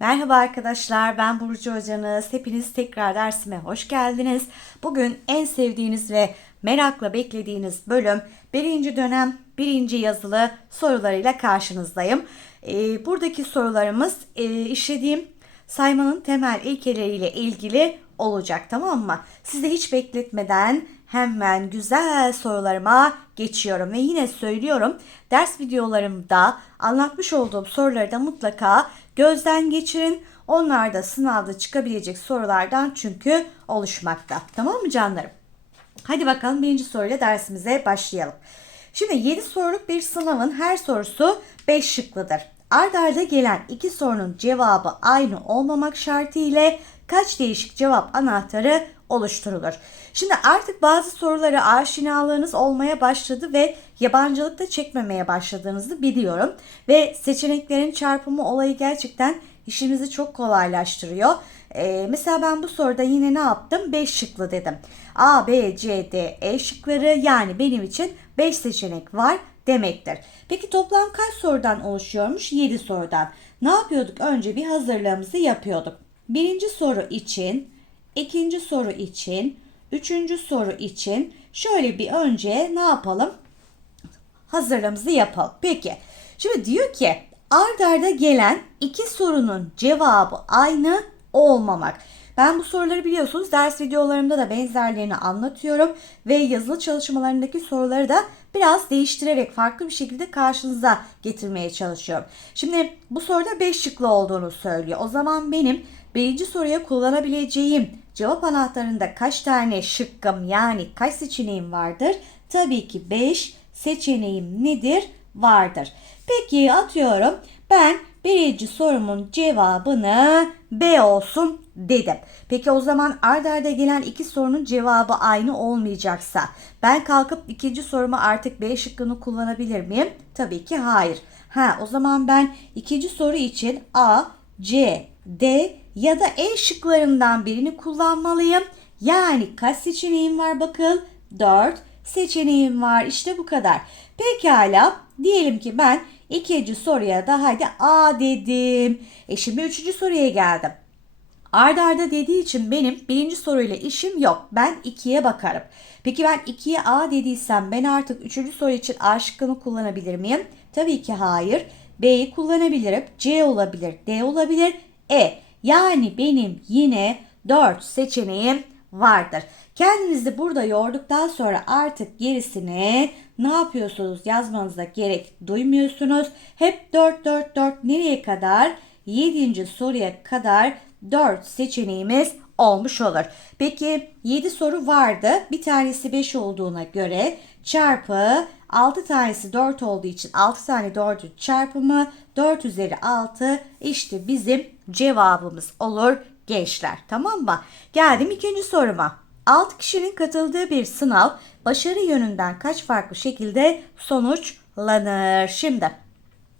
Merhaba arkadaşlar, ben Burcu Hocanız. Hepiniz tekrar dersime hoş geldiniz. Bugün en sevdiğiniz ve merakla beklediğiniz bölüm birinci dönem birinci yazılı sorularıyla karşınızdayım. Ee, buradaki sorularımız e, işlediğim saymanın temel ilkeleriyle ilgili olacak tamam mı? Size hiç bekletmeden hemen güzel sorularıma geçiyorum ve yine söylüyorum ders videolarımda anlatmış olduğum soruları da mutlaka gözden geçirin. Onlar da sınavda çıkabilecek sorulardan çünkü oluşmakta. Tamam mı canlarım? Hadi bakalım birinci soruyla dersimize başlayalım. Şimdi 7 soruluk bir sınavın her sorusu 5 şıklıdır. Arda arda gelen iki sorunun cevabı aynı olmamak şartı ile kaç değişik cevap anahtarı oluşturulur? Şimdi artık bazı sorulara aşinalığınız olmaya başladı ve yabancılıkta çekmemeye başladığınızı biliyorum. Ve seçeneklerin çarpımı olayı gerçekten işimizi çok kolaylaştırıyor. Ee, mesela ben bu soruda yine ne yaptım? 5 şıklı dedim. A, B, C, D, E şıkları yani benim için 5 seçenek var demektir. Peki toplam kaç sorudan oluşuyormuş? 7 sorudan. Ne yapıyorduk? Önce bir hazırlığımızı yapıyorduk. Birinci soru için, ikinci soru için, üçüncü soru için şöyle bir önce ne yapalım? Hazırlığımızı yapalım. Peki. Şimdi diyor ki ard arda gelen iki sorunun cevabı aynı olmamak. Ben bu soruları biliyorsunuz ders videolarımda da benzerlerini anlatıyorum ve yazılı çalışmalarındaki soruları da biraz değiştirerek farklı bir şekilde karşınıza getirmeye çalışıyorum. Şimdi bu soruda 5 şıklı olduğunu söylüyor. O zaman benim birinci soruya kullanabileceğim cevap anahtarında kaç tane şıkkım yani kaç seçeneğim vardır? Tabii ki 5 seçeneğim nedir? Vardır. Peki atıyorum ben birinci sorumun cevabını B olsun dedim. Peki o zaman ard arda gelen iki sorunun cevabı aynı olmayacaksa ben kalkıp ikinci soruma artık B şıkkını kullanabilir miyim? Tabii ki hayır. Ha o zaman ben ikinci soru için A, C, D ya da E şıklarından birini kullanmalıyım. Yani kaç seçeneğim var bakın? 4 seçeneğim var. İşte bu kadar. Pekala diyelim ki ben ikinci soruya da hadi A dedim. E şimdi üçüncü soruya geldim. Arda arda dediği için benim birinci soruyla işim yok. Ben ikiye bakarım. Peki ben ikiye A dediysem ben artık üçüncü soru için A şıkkını kullanabilir miyim? Tabii ki hayır. B'yi kullanabilirim. C olabilir, D olabilir, E. Yani benim yine 4 seçeneğim vardır. Kendinizi burada yorduktan sonra artık gerisini ne yapıyorsunuz yazmanıza gerek duymuyorsunuz. Hep 4 4 4 nereye kadar? 7. soruya kadar 4 seçeneğimiz olmuş olur. Peki 7 soru vardı. Bir tanesi 5 olduğuna göre çarpı 6 tanesi 4 olduğu için 6 tane 4'ün çarpımı 4 üzeri 6 işte bizim cevabımız olur gençler. Tamam mı? Geldim ikinci soruma. 6 kişinin katıldığı bir sınav başarı yönünden kaç farklı şekilde sonuçlanır? Şimdi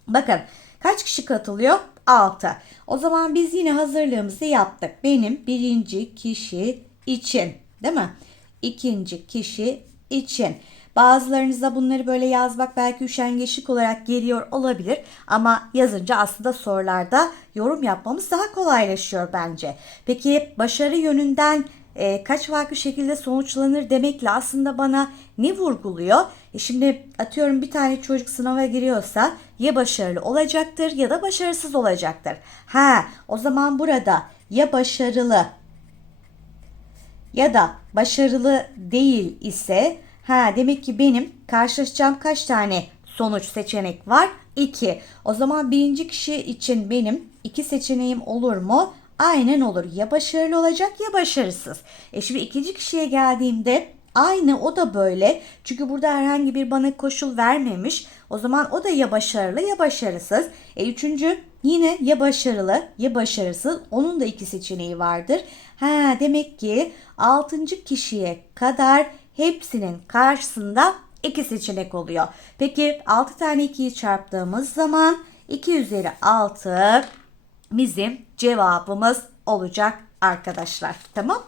bakın kaç kişi katılıyor? 6. O zaman biz yine hazırlığımızı yaptık. Benim birinci kişi için değil mi? İkinci kişi için. Bazılarınızda bunları böyle yazmak belki üşengeçlik olarak geliyor olabilir ama yazınca aslında sorularda yorum yapmamız daha kolaylaşıyor bence. Peki başarı yönünden e, kaç farklı şekilde sonuçlanır demekle aslında bana ne vurguluyor? E şimdi atıyorum bir tane çocuk sınava giriyorsa ya başarılı olacaktır ya da başarısız olacaktır. Ha o zaman burada ya başarılı ya da başarılı değil ise ha demek ki benim karşılaşacağım kaç tane sonuç seçenek var? 2. O zaman birinci kişi için benim iki seçeneğim olur mu? Aynen olur. Ya başarılı olacak ya başarısız. E şimdi ikinci kişiye geldiğimde aynı o da böyle. Çünkü burada herhangi bir bana koşul vermemiş. O zaman o da ya başarılı ya başarısız. E üçüncü yine ya başarılı ya başarısız. Onun da iki seçeneği vardır. Ha demek ki altıncı kişiye kadar hepsinin karşısında iki seçenek oluyor. Peki 6 tane 2'yi çarptığımız zaman 2 üzeri 6 bizim cevabımız olacak arkadaşlar. Tamam.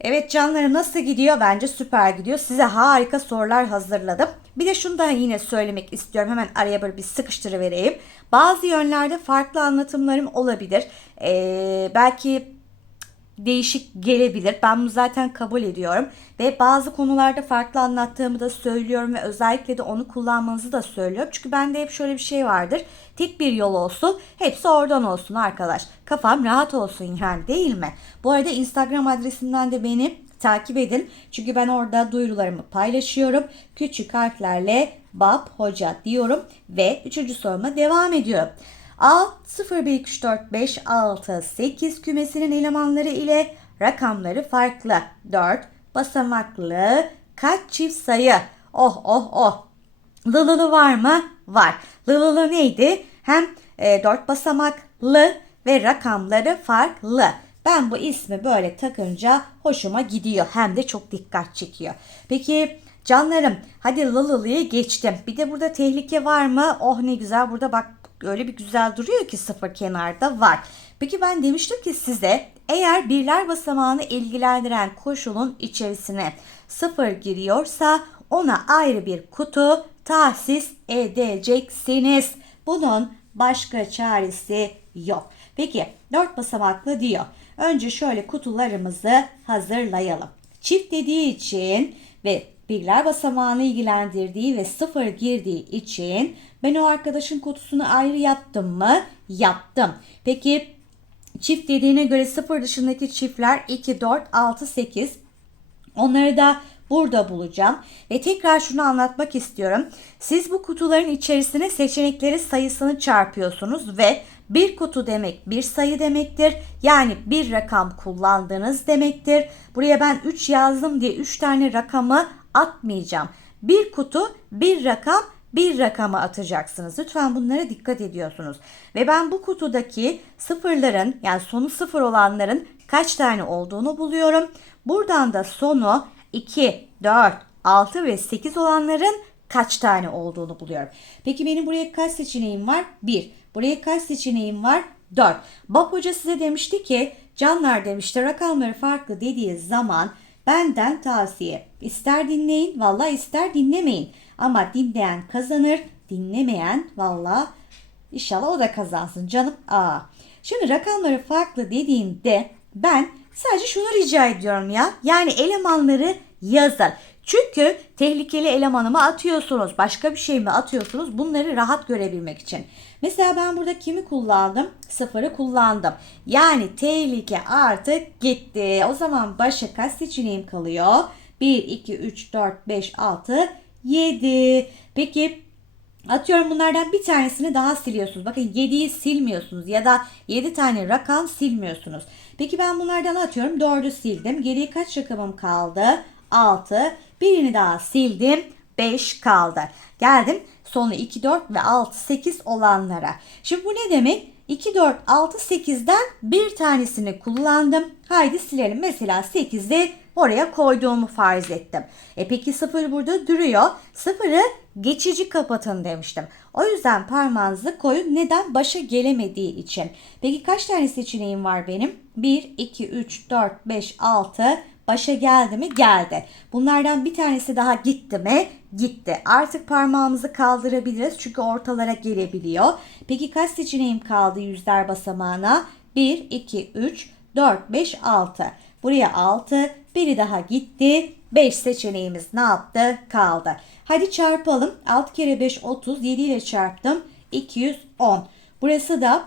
Evet canlarım nasıl gidiyor? Bence süper gidiyor. Size harika sorular hazırladım. Bir de şunu da yine söylemek istiyorum. Hemen araya böyle bir sıkıştırıvereyim. Bazı yönlerde farklı anlatımlarım olabilir. Ee, belki değişik gelebilir. Ben bunu zaten kabul ediyorum. Ve bazı konularda farklı anlattığımı da söylüyorum ve özellikle de onu kullanmanızı da söylüyorum. Çünkü bende hep şöyle bir şey vardır. Tek bir yol olsun. Hepsi oradan olsun arkadaş. Kafam rahat olsun yani değil mi? Bu arada Instagram adresimden de beni takip edin. Çünkü ben orada duyurularımı paylaşıyorum. Küçük harflerle Bab Hoca diyorum ve üçüncü soruma devam ediyorum. A 0 1 2 3 4 5 6 8 kümesinin elemanları ile rakamları farklı. 4 basamaklı kaç çift sayı? Oh oh oh. Lılılı var mı? Var. Lılılı neydi? Hem e, 4 basamaklı ve rakamları farklı. Ben bu ismi böyle takınca hoşuma gidiyor. Hem de çok dikkat çekiyor. Peki canlarım hadi Lılılı'yı geçtim. Bir de burada tehlike var mı? Oh ne güzel burada bak öyle bir güzel duruyor ki sıfır kenarda var. Peki ben demiştim ki size eğer birler basamağını ilgilendiren koşulun içerisine sıfır giriyorsa ona ayrı bir kutu tahsis edeceksiniz. Bunun başka çaresi yok. Peki 4 basamaklı diyor. Önce şöyle kutularımızı hazırlayalım. Çift dediği için ve birler basamağını ilgilendirdiği ve sıfır girdiği için ben o arkadaşın kutusunu ayrı yaptım mı? Yaptım. Peki çift dediğine göre sıfır dışındaki çiftler 2, 4, 6, 8. Onları da burada bulacağım. Ve tekrar şunu anlatmak istiyorum. Siz bu kutuların içerisine seçenekleri sayısını çarpıyorsunuz ve bir kutu demek bir sayı demektir. Yani bir rakam kullandınız demektir. Buraya ben 3 yazdım diye 3 tane rakamı atmayacağım. Bir kutu bir rakam bir rakama atacaksınız. Lütfen bunlara dikkat ediyorsunuz. Ve ben bu kutudaki sıfırların yani sonu sıfır olanların kaç tane olduğunu buluyorum. Buradan da sonu 2, 4, 6 ve 8 olanların kaç tane olduğunu buluyorum. Peki benim buraya kaç seçeneğim var? 1. Buraya kaç seçeneğim var? 4. Bak hoca size demişti ki canlar demişti rakamları farklı dediği zaman benden tavsiye. İster dinleyin valla ister dinlemeyin. Ama dinleyen kazanır dinlemeyen valla inşallah o da kazansın canım. Aa. Şimdi rakamları farklı dediğinde ben sadece şunu rica ediyorum ya. Yani elemanları yazın. Çünkü tehlikeli elemanımı atıyorsunuz. Başka bir şey mi atıyorsunuz? Bunları rahat görebilmek için. Mesela ben burada kimi kullandım? Sıfırı kullandım. Yani tehlike artık gitti. O zaman başa kaç seçeneğim kalıyor? 1, 2, 3, 4, 5, 6, 7. Peki Atıyorum bunlardan bir tanesini daha siliyorsunuz. Bakın 7'yi silmiyorsunuz ya da 7 tane rakam silmiyorsunuz. Peki ben bunlardan atıyorum 4'ü sildim. Geriye kaç rakamım kaldı? 6. Birini daha sildim. 5 kaldı. Geldim sonu 2, 4 ve 6, 8 olanlara. Şimdi bu ne demek? 2, 4, 6, 8'den bir tanesini kullandım. Haydi silelim. Mesela 8'de oraya koyduğumu farz ettim. E peki 0 burada duruyor. 0'ı geçici kapatın demiştim. O yüzden parmağınızı koyun. Neden? Başa gelemediği için. Peki kaç tane seçeneğim var benim? 1, 2, 3, 4, 5, 6, Başa geldi mi? Geldi. Bunlardan bir tanesi daha gitti mi? Gitti. Artık parmağımızı kaldırabiliriz çünkü ortalara gelebiliyor. Peki kaç seçeneğim kaldı yüzler basamağına? 1, 2, 3, 4, 5, 6. Buraya 6. Biri daha gitti. 5 seçeneğimiz ne yaptı? Kaldı. Hadi çarpalım. 6 kere 5 30. 7 ile çarptım. 210. Burası da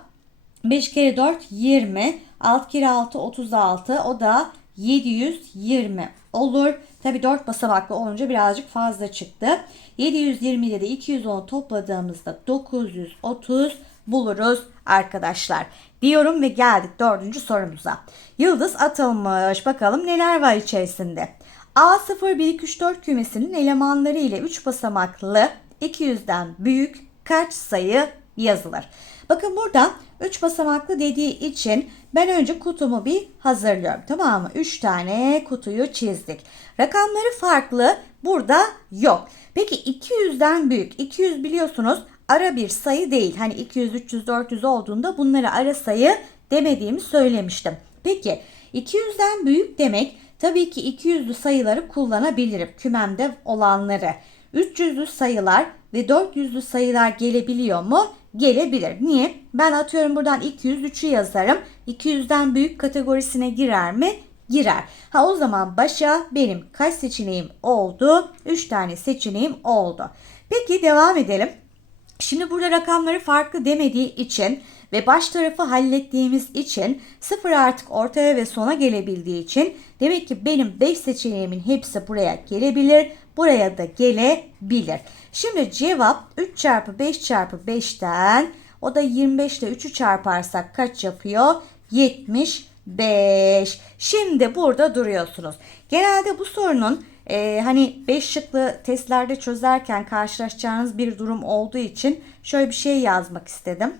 5 kere 4 20. 6 kere 6 36. O da 720 olur. Tabi 4 basamaklı olunca birazcık fazla çıktı. 720 ile de 210 topladığımızda 930 buluruz arkadaşlar. Diyorum ve geldik dördüncü sorumuza. Yıldız atılmış. Bakalım neler var içerisinde. A0 1 2 3 4 kümesinin elemanları ile 3 basamaklı 200'den büyük kaç sayı yazılır? Bakın burada 3 basamaklı dediği için ben önce kutumu bir hazırlıyorum. Tamam mı? 3 tane kutuyu çizdik. Rakamları farklı burada yok. Peki 200'den büyük. 200 biliyorsunuz ara bir sayı değil. Hani 200, 300, 400 olduğunda bunları ara sayı demediğimi söylemiştim. Peki 200'den büyük demek tabii ki 200'lü sayıları kullanabilirim. Kümemde olanları. 300'lü sayılar ve 400'lü sayılar gelebiliyor mu? Gelebilir. Niye? Ben atıyorum buradan 203'ü yazarım. 200'den büyük kategorisine girer mi? Girer. Ha o zaman başa benim kaç seçeneğim oldu? 3 tane seçeneğim oldu. Peki devam edelim. Şimdi burada rakamları farklı demediği için ve baş tarafı hallettiğimiz için sıfır artık ortaya ve sona gelebildiği için demek ki benim 5 seçeneğimin hepsi buraya gelebilir. Buraya da gelebilir. Şimdi cevap 3 çarpı 5 çarpı 5'ten o da 25 ile 3'ü çarparsak kaç yapıyor? 75. Şimdi burada duruyorsunuz. Genelde bu sorunun e, hani 5 şıklı testlerde çözerken karşılaşacağınız bir durum olduğu için şöyle bir şey yazmak istedim.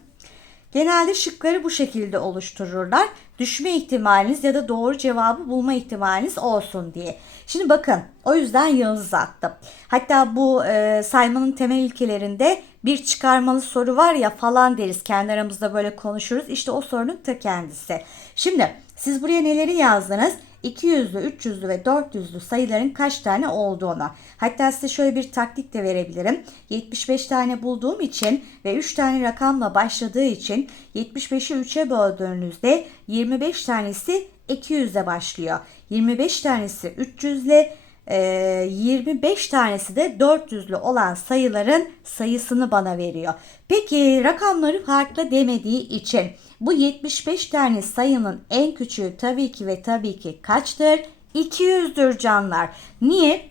Genelde şıkları bu şekilde oluştururlar. Düşme ihtimaliniz ya da doğru cevabı bulma ihtimaliniz olsun diye. Şimdi bakın o yüzden yıldız attım. Hatta bu e, saymanın temel ilkelerinde bir çıkarmalı soru var ya falan deriz. Kendi aramızda böyle konuşuruz. İşte o sorunun ta kendisi. Şimdi siz buraya neleri yazdınız? 200'lü, 300'lü ve 400'lü sayıların kaç tane olduğuna. Hatta size şöyle bir taktik de verebilirim. 75 tane bulduğum için ve 3 tane rakamla başladığı için 75'i 3'e böldüğünüzde 25 tanesi 200'le başlıyor. 25 tanesi 300'le 25 tanesi de 400'lü olan sayıların sayısını bana veriyor. Peki rakamları farklı demediği için bu 75 tane sayının en küçüğü tabii ki ve tabii ki kaçtır? 200'dür canlar. Niye?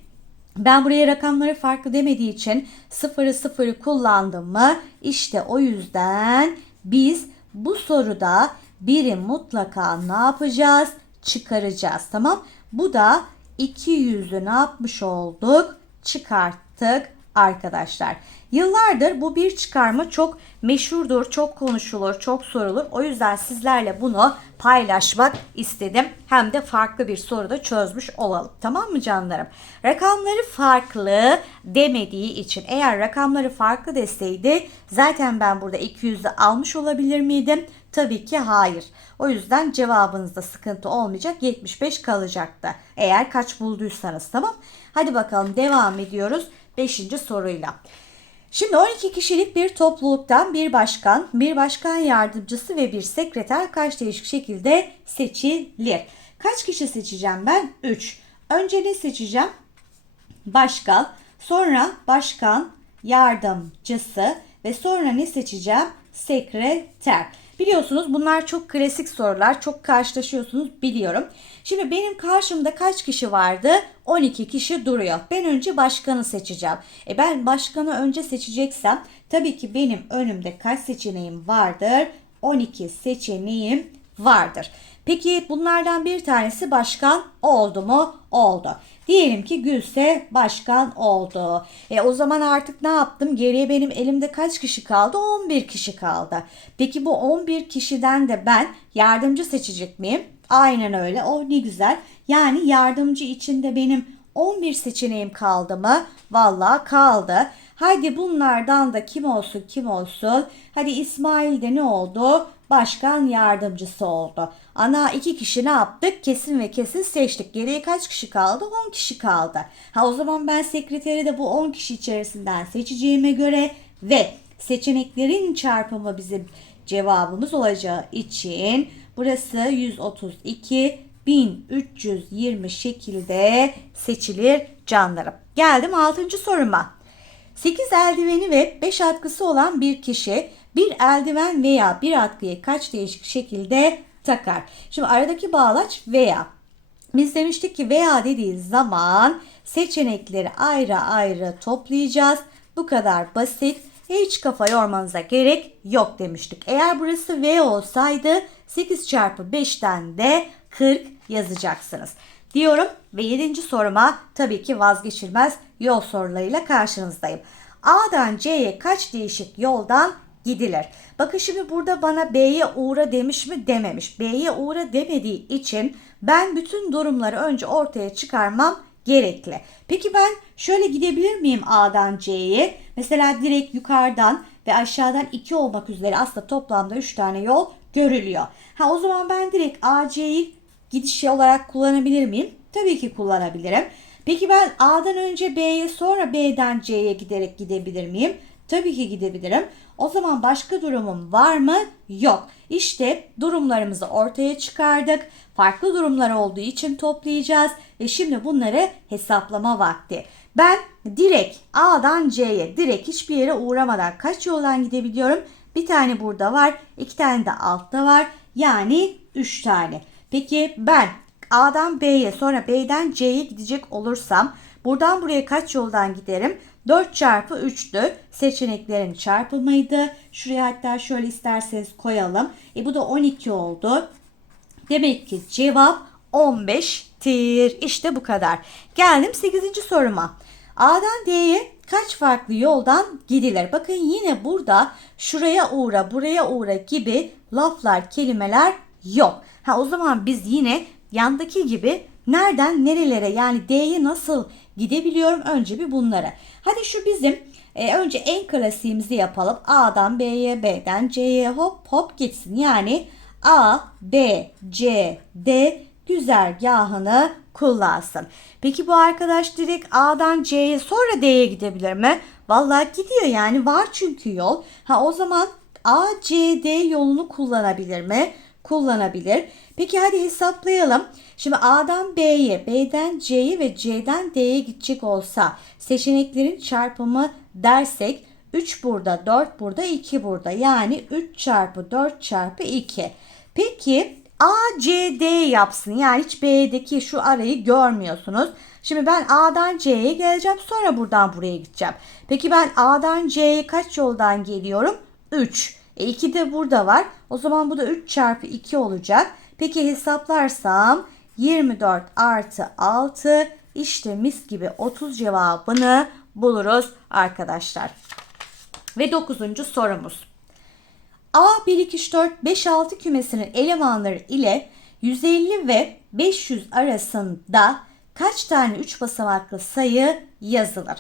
Ben buraya rakamları farklı demediği için sıfırı sıfırı kullandım mı? İşte o yüzden biz bu soruda biri mutlaka ne yapacağız? Çıkaracağız. Tamam. Bu da 200'ü ne yapmış olduk? Çıkarttık arkadaşlar. Yıllardır bu bir çıkarma çok meşhurdur, çok konuşulur, çok sorulur. O yüzden sizlerle bunu paylaşmak istedim. Hem de farklı bir soruda çözmüş olalım. Tamam mı canlarım? Rakamları farklı demediği için eğer rakamları farklı deseydi zaten ben burada 200'ü almış olabilir miydim? Tabii ki hayır. O yüzden cevabınızda sıkıntı olmayacak. 75 kalacaktı. Eğer kaç bulduysanız tamam. Hadi bakalım devam ediyoruz 5. soruyla. Şimdi 12 kişilik bir topluluktan bir başkan, bir başkan yardımcısı ve bir sekreter kaç değişik şekilde seçilir? Kaç kişi seçeceğim ben? 3. Önce ne seçeceğim? Başkan, sonra başkan yardımcısı ve sonra ne seçeceğim? Sekreter. Biliyorsunuz bunlar çok klasik sorular. Çok karşılaşıyorsunuz biliyorum. Şimdi benim karşımda kaç kişi vardı? 12 kişi duruyor. Ben önce başkanı seçeceğim. E ben başkanı önce seçeceksem tabii ki benim önümde kaç seçeneğim vardır? 12 seçeneğim vardır. Peki bunlardan bir tanesi başkan oldu mu? Oldu. Diyelim ki Gülse başkan oldu. E o zaman artık ne yaptım? Geriye benim elimde kaç kişi kaldı? 11 kişi kaldı. Peki bu 11 kişiden de ben yardımcı seçecek miyim? Aynen öyle. Oh ne güzel. Yani yardımcı içinde benim 11 seçeneğim kaldı mı? Vallahi kaldı. Hadi bunlardan da kim olsun kim olsun. Hadi İsmail de ne oldu? Başkan yardımcısı oldu. Ana iki kişi ne yaptık? Kesin ve kesin seçtik. Geriye kaç kişi kaldı? 10 kişi kaldı. Ha o zaman ben sekreteri de bu 10 kişi içerisinden seçeceğime göre ve seçeneklerin çarpımı bizim cevabımız olacağı için burası 132 1320 şekilde seçilir canlarım. Geldim 6. soruma. 8 eldiveni ve 5 atkısı olan bir kişi bir eldiven veya bir atkıyı kaç değişik şekilde takar? Şimdi aradaki bağlaç veya. Biz demiştik ki veya dediği zaman seçenekleri ayrı ayrı toplayacağız. Bu kadar basit. Hiç kafa yormanıza gerek yok demiştik. Eğer burası V olsaydı 8 çarpı 5'ten de 40 yazacaksınız. Diyorum ve 7. soruma tabii ki vazgeçilmez yol sorularıyla karşınızdayım. A'dan C'ye kaç değişik yoldan gidilir? Bakın şimdi burada bana B'ye uğra demiş mi dememiş. B'ye uğra demediği için ben bütün durumları önce ortaya çıkarmam gerekli. Peki ben şöyle gidebilir miyim A'dan C'ye? Mesela direkt yukarıdan ve aşağıdan 2 olmak üzere aslında toplamda 3 tane yol görülüyor. Ha o zaman ben direkt AC'yi gidiş olarak kullanabilir miyim? Tabii ki kullanabilirim. Peki ben A'dan önce B'ye sonra B'den C'ye giderek gidebilir miyim? Tabii ki gidebilirim. O zaman başka durumum var mı? Yok. İşte durumlarımızı ortaya çıkardık. Farklı durumlar olduğu için toplayacağız ve şimdi bunları hesaplama vakti. Ben direkt A'dan C'ye direkt hiçbir yere uğramadan kaç yoldan gidebiliyorum? Bir tane burada var, iki tane de altta var. Yani 3 tane. Peki ben A'dan B'ye sonra B'den C'ye gidecek olursam buradan buraya kaç yoldan giderim? 4 çarpı 3'tü. Seçeneklerin çarpımıydı. Şuraya hatta şöyle isterseniz koyalım. E bu da 12 oldu. Demek ki cevap 15'tir. İşte bu kadar. Geldim 8. soruma. A'dan D'ye kaç farklı yoldan gidilir? Bakın yine burada şuraya uğra, buraya uğra gibi laflar, kelimeler yok. Ha o zaman biz yine yandaki gibi nereden nerelere yani D'ye nasıl gidebiliyorum önce bir bunlara. Hadi şu bizim e, önce en klasiğimizi yapalım. A'dan B'ye, B'den C'ye hop hop gitsin. Yani A, B, C, D güzergahını kullansın. Peki bu arkadaş direkt A'dan C'ye sonra D'ye gidebilir mi? Vallahi gidiyor yani var çünkü yol. Ha o zaman A, C, D yolunu kullanabilir mi? Kullanabilir. Peki hadi hesaplayalım. Şimdi A'dan B'ye, B'den C'ye ve C'den D'ye gidecek olsa seçeneklerin çarpımı dersek 3 burada, 4 burada, 2 burada. Yani 3 çarpı 4 çarpı 2. Peki A, C, D yapsın. Yani hiç B'deki şu arayı görmüyorsunuz. Şimdi ben A'dan C'ye geleceğim. Sonra buradan buraya gideceğim. Peki ben A'dan C'ye kaç yoldan geliyorum? 3. E 2 de burada var. O zaman bu da 3 çarpı 2 olacak. Peki hesaplarsam 24 artı 6 işte mis gibi 30 cevabını buluruz arkadaşlar. Ve 9. sorumuz. A 1 2 3 4 5 6 kümesinin elemanları ile 150 ve 500 arasında kaç tane 3 basamaklı sayı yazılır?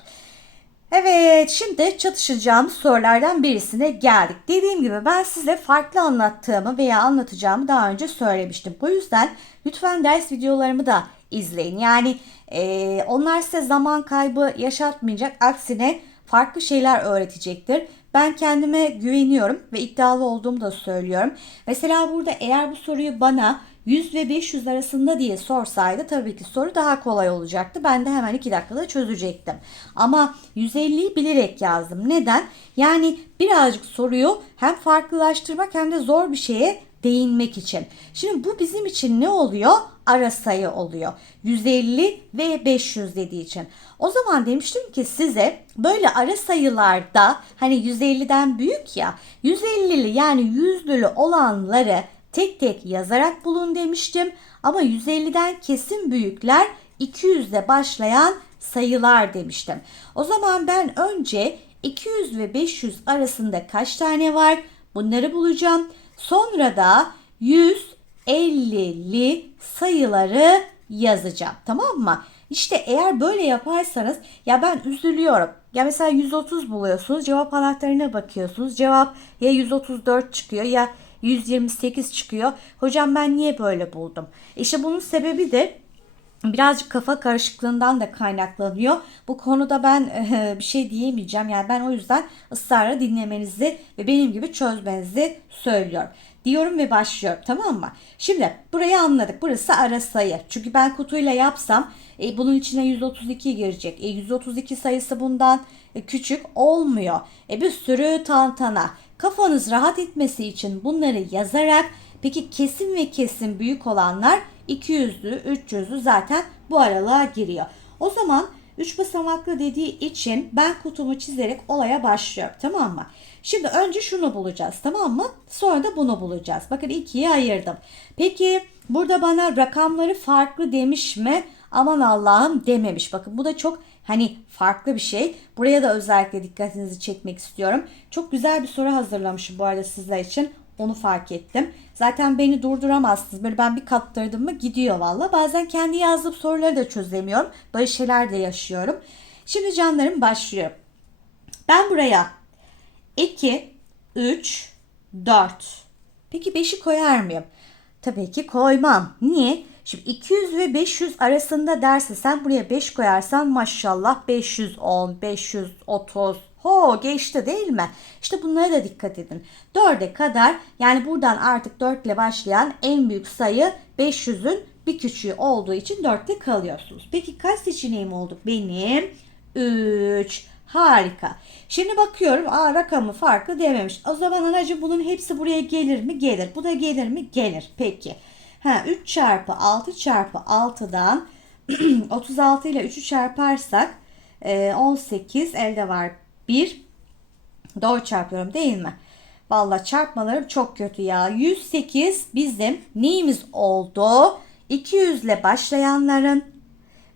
Evet şimdi çatışacağımız sorulardan birisine geldik. Dediğim gibi ben size farklı anlattığımı veya anlatacağımı daha önce söylemiştim. Bu yüzden lütfen ders videolarımı da izleyin. Yani e, onlar size zaman kaybı yaşatmayacak. Aksine farklı şeyler öğretecektir. Ben kendime güveniyorum ve iddialı olduğumu da söylüyorum. Mesela burada eğer bu soruyu bana 100 ve 500 arasında diye sorsaydı tabii ki soru daha kolay olacaktı. Ben de hemen 2 dakikada çözecektim. Ama 150'yi bilerek yazdım. Neden? Yani birazcık soruyu hem farklılaştırmak hem de zor bir şeye değinmek için. Şimdi bu bizim için ne oluyor? Ara sayı oluyor. 150 ve 500 dediği için. O zaman demiştim ki size böyle ara sayılarda hani 150'den büyük ya 150'li yani yüzlülü olanları tek tek yazarak bulun demiştim. Ama 150'den kesin büyükler 200'de başlayan sayılar demiştim. O zaman ben önce 200 ve 500 arasında kaç tane var? Bunları bulacağım. Sonra da 150'li sayıları yazacağım. Tamam mı? İşte eğer böyle yaparsanız ya ben üzülüyorum. Ya mesela 130 buluyorsunuz. Cevap anahtarına bakıyorsunuz. Cevap ya 134 çıkıyor ya 128 çıkıyor. Hocam ben niye böyle buldum? İşte bunun sebebi de birazcık kafa karışıklığından da kaynaklanıyor. Bu konuda ben e, bir şey diyemeyeceğim. Yani ben o yüzden ısrarla dinlemenizi ve benim gibi çözmenizi söylüyorum. Diyorum ve başlıyorum tamam mı? Şimdi burayı anladık. Burası ara sayı. Çünkü ben kutuyla yapsam e, bunun içine 132 girecek. E, 132 sayısı bundan e, küçük olmuyor. E, bir sürü tantana. Kafanız rahat etmesi için bunları yazarak peki kesin ve kesin büyük olanlar 200'lü 300'lü zaten bu aralığa giriyor. O zaman 3 basamaklı dediği için ben kutumu çizerek olaya başlıyorum tamam mı? Şimdi önce şunu bulacağız tamam mı? Sonra da bunu bulacağız. Bakın ikiye ayırdım. Peki burada bana rakamları farklı demiş mi? Aman Allah'ım dememiş. Bakın bu da çok hani farklı bir şey. Buraya da özellikle dikkatinizi çekmek istiyorum. Çok güzel bir soru hazırlamışım bu arada sizler için. Onu fark ettim. Zaten beni durduramazsınız. Böyle ben bir kattırdım mı gidiyor valla. Bazen kendi yazdığım soruları da çözemiyorum. Böyle şeyler de yaşıyorum. Şimdi canlarım başlıyor. Ben buraya 2, 3, 4, Peki 5'i koyar mıyım? Tabii ki koymam. Niye? Şimdi 200 ve 500 arasında derse sen buraya 5 koyarsan maşallah 510, 530, Ho geçti değil mi? İşte bunlara da dikkat edin. 4'e kadar yani buradan artık 4 ile başlayan en büyük sayı 500'ün bir küçüğü olduğu için 4'te kalıyorsunuz. Peki kaç seçeneğim oldu benim? 3. Harika. Şimdi bakıyorum aa rakamı farklı dememiş. O zaman anacığım bunun hepsi buraya gelir mi? Gelir. Bu da gelir mi? Gelir. Peki. Ha 3 çarpı 6 çarpı 6'dan 36 ile 3'ü çarparsak 18 elde var 1. Doğru çarpıyorum değil mi? Valla çarpmalarım çok kötü ya. 108 bizim neyimiz oldu? 200 ile başlayanların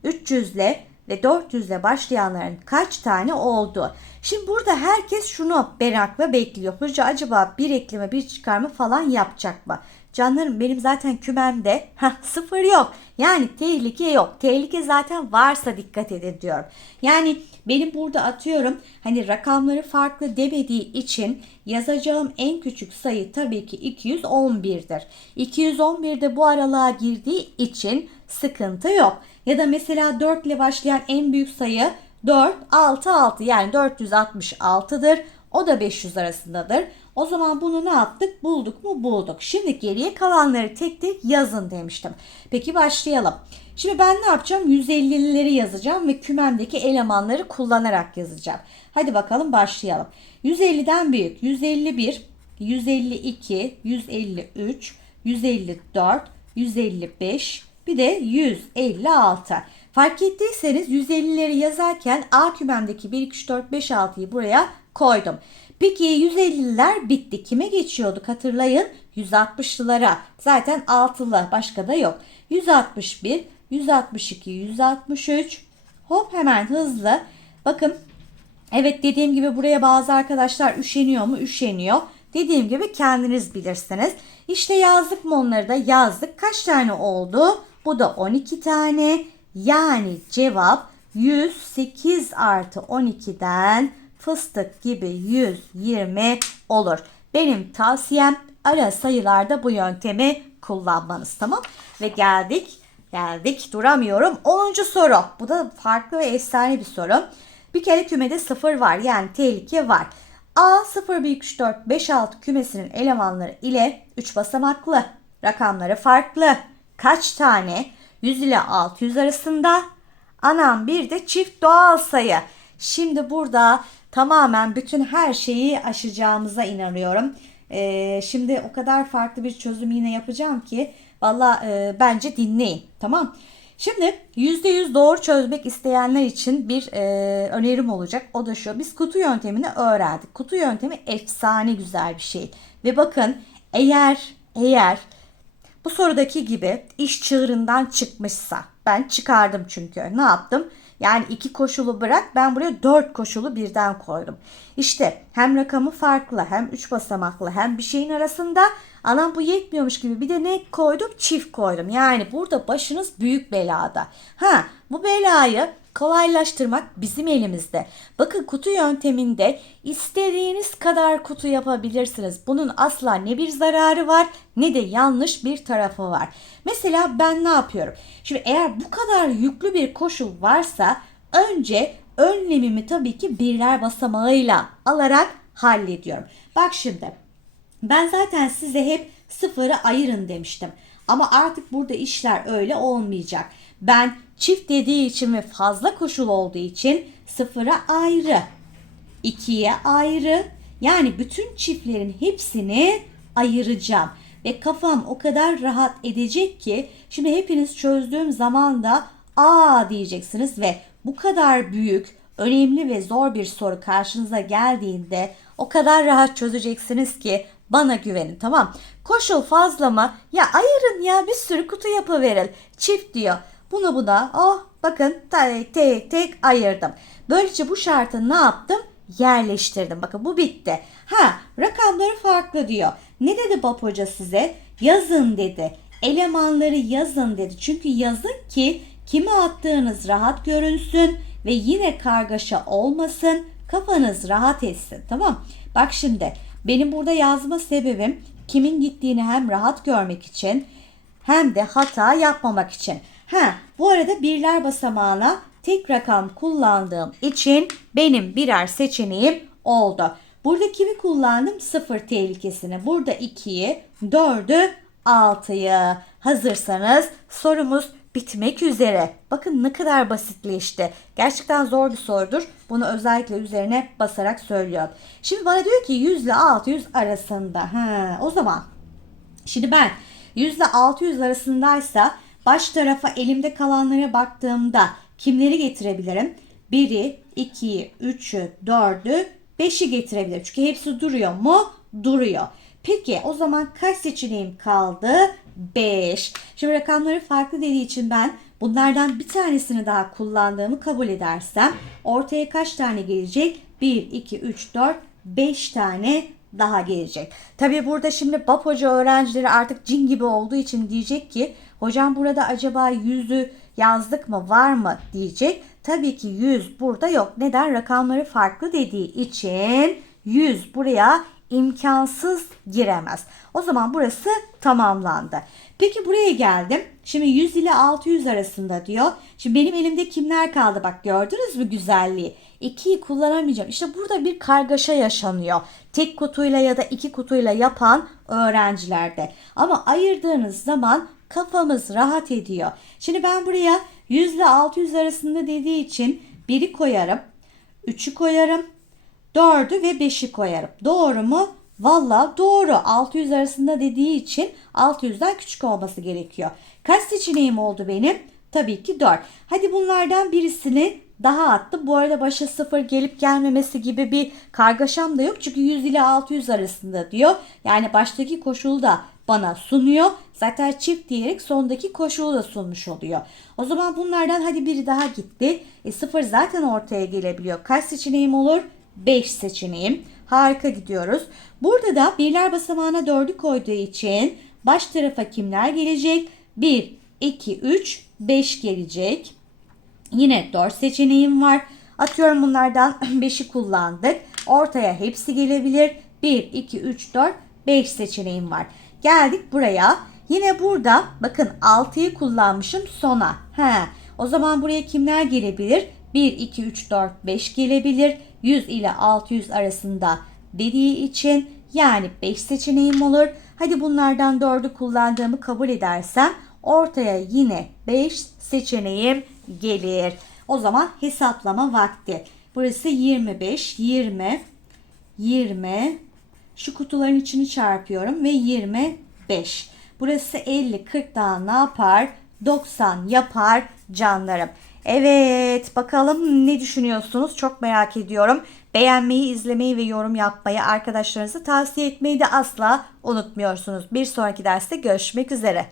300 ile ve 400 ile başlayanların kaç tane oldu? Şimdi burada herkes şunu merakla bekliyor. Hoca acaba bir ekleme bir çıkarma falan yapacak mı? Canlarım benim zaten kümemde heh, sıfır yok. Yani tehlike yok. Tehlike zaten varsa dikkat edin diyorum. Yani benim burada atıyorum hani rakamları farklı demediği için yazacağım en küçük sayı tabii ki 211'dir. 211'de bu aralığa girdiği için sıkıntı yok. Ya da mesela 4 ile başlayan en büyük sayı 4, 6, 6 yani 466'dır. O da 500 arasındadır. O zaman bunu ne yaptık? Bulduk mu? Bulduk. Şimdi geriye kalanları tek tek yazın demiştim. Peki başlayalım. Şimdi ben ne yapacağım? 150'leri yazacağım ve kümemdeki elemanları kullanarak yazacağım. Hadi bakalım başlayalım. 150'den büyük 151, 152, 153, 154, 155, bir de 156. Fark ettiyseniz 150'leri yazarken A kümemdeki 1, 2, 3, 4, 5, 6'yı buraya koydum. Peki 150'ler bitti. Kime geçiyorduk hatırlayın? 160'lılara. Zaten altılı başka da yok. 161, 162, 163. Hop hemen hızlı. Bakın evet dediğim gibi buraya bazı arkadaşlar üşeniyor mu? Üşeniyor. Dediğim gibi kendiniz bilirsiniz. İşte yazdık mı onları da yazdık. Kaç tane oldu? Bu da 12 tane. Yani cevap 108 artı 12'den fıstık gibi 120 olur. Benim tavsiyem ara sayılarda bu yöntemi kullanmanız tamam. Ve geldik geldik duramıyorum. 10. soru. Bu da farklı ve efsane bir soru. Bir kere kümede 0 var yani tehlike var. A 0, 1, 3, 4, 5, 6 kümesinin elemanları ile 3 basamaklı. Rakamları farklı. Kaç tane? 100 ile 600 arasında. Anam bir de çift doğal sayı. Şimdi burada tamamen bütün her şeyi aşacağımıza inanıyorum. Ee, şimdi o kadar farklı bir çözüm yine yapacağım ki valla e, bence dinleyin tamam Şimdi %100 doğru çözmek isteyenler için bir e, önerim olacak. O da şu. Biz kutu yöntemini öğrendik. Kutu yöntemi efsane güzel bir şey. Ve bakın eğer eğer bu sorudaki gibi iş çığırından çıkmışsa ben çıkardım çünkü. Ne yaptım? Yani iki koşulu bırak ben buraya dört koşulu birden koydum. İşte hem rakamı farklı hem üç basamaklı hem bir şeyin arasında anam bu yetmiyormuş gibi bir de ne koydum? Çift koydum. Yani burada başınız büyük belada. Ha bu belayı kolaylaştırmak bizim elimizde. Bakın kutu yönteminde istediğiniz kadar kutu yapabilirsiniz. Bunun asla ne bir zararı var ne de yanlış bir tarafı var. Mesela ben ne yapıyorum? Şimdi eğer bu kadar yüklü bir koşul varsa önce önlemimi tabii ki birler basamağıyla alarak hallediyorum. Bak şimdi ben zaten size hep sıfırı ayırın demiştim. Ama artık burada işler öyle olmayacak. Ben çift dediği için ve fazla koşul olduğu için sıfıra ayrı, ikiye ayrı yani bütün çiftlerin hepsini ayıracağım. Ve kafam o kadar rahat edecek ki şimdi hepiniz çözdüğüm zaman da aa diyeceksiniz ve bu kadar büyük, önemli ve zor bir soru karşınıza geldiğinde o kadar rahat çözeceksiniz ki bana güvenin tamam. Koşul fazla mı? Ya ayırın ya bir sürü kutu yapıveril. Çift diyor. Bunu buna oh bakın tek tek tek ayırdım. Böylece bu şartı ne yaptım? Yerleştirdim. Bakın bu bitti. Ha rakamları farklı diyor. Ne dedi Bab Hoca size? Yazın dedi. Elemanları yazın dedi. Çünkü yazın ki kime attığınız rahat görünsün ve yine kargaşa olmasın. Kafanız rahat etsin. Tamam. Bak şimdi benim burada yazma sebebim kimin gittiğini hem rahat görmek için hem de hata yapmamak için. Ha, bu arada birler basamağına tek rakam kullandığım için benim birer seçeneğim oldu. Burada kimi kullandım? Sıfır tehlikesini. Burada 2'yi, 4'ü, 6'yı. Hazırsanız sorumuz bitmek üzere. Bakın ne kadar basitleşti. Gerçekten zor bir sorudur. Bunu özellikle üzerine basarak söylüyorum. Şimdi bana diyor ki 100 ile 600 arasında. Ha, o zaman şimdi ben 100 ile 600 arasındaysa baş tarafa elimde kalanlara baktığımda kimleri getirebilirim? 1'i, 2'yi, 3'ü, 4'ü, 5'i getirebilirim. Çünkü hepsi duruyor mu? Duruyor. Peki o zaman kaç seçeneğim kaldı? 5. Şimdi rakamları farklı dediği için ben bunlardan bir tanesini daha kullandığımı kabul edersem ortaya kaç tane gelecek? 1, 2, 3, 4, 5 tane daha gelecek. Tabii burada şimdi BAP Hoca öğrencileri artık cin gibi olduğu için diyecek ki hocam burada acaba yüzü yazdık mı var mı diyecek. Tabii ki 100 burada yok. Neden? Rakamları farklı dediği için 100 buraya imkansız giremez. O zaman burası tamamlandı. Peki buraya geldim. Şimdi 100 ile 600 arasında diyor. Şimdi benim elimde kimler kaldı? Bak gördünüz mü güzelliği? 2'yi kullanamayacağım. İşte burada bir kargaşa yaşanıyor. Tek kutuyla ya da iki kutuyla yapan öğrencilerde. Ama ayırdığınız zaman kafamız rahat ediyor. Şimdi ben buraya 100 ile 600 arasında dediği için 1'i koyarım. 3'ü koyarım. 4'ü ve 5'i koyarım. Doğru mu? Valla doğru. 600 arasında dediği için 600'den küçük olması gerekiyor. Kaç seçeneğim oldu benim? Tabii ki 4. Hadi bunlardan birisini daha attım. Bu arada başa 0 gelip gelmemesi gibi bir kargaşam da yok. Çünkü 100 ile 600 arasında diyor. Yani baştaki koşulu da bana sunuyor. Zaten çift diyerek sondaki koşulu da sunmuş oluyor. O zaman bunlardan hadi biri daha gitti. E 0 zaten ortaya gelebiliyor. Kaç seçeneğim olur? 5 seçeneğim. Harika gidiyoruz. Burada da birler basamağına 4'ü koyduğu için baş tarafa kimler gelecek? 1, 2, 3, 5 gelecek. Yine 4 seçeneğim var. Atıyorum bunlardan 5'i kullandık. Ortaya hepsi gelebilir. 1, 2, 3, 4, 5 seçeneğim var. Geldik buraya. Yine burada bakın 6'yı kullanmışım sona. He. O zaman buraya kimler gelebilir? 1, 2, 3, 4, 5 gelebilir. 100 ile 600 arasında dediği için yani 5 seçeneğim olur. Hadi bunlardan 4'ü kullandığımı kabul edersem ortaya yine 5 seçeneğim gelir. O zaman hesaplama vakti. Burası 25, 20, 20. Şu kutuların içini çarpıyorum ve 25. Burası 50, 40 daha ne yapar? 90 yapar canlarım. Evet bakalım ne düşünüyorsunuz çok merak ediyorum. Beğenmeyi, izlemeyi ve yorum yapmayı arkadaşlarınızı tavsiye etmeyi de asla unutmuyorsunuz. Bir sonraki derste görüşmek üzere.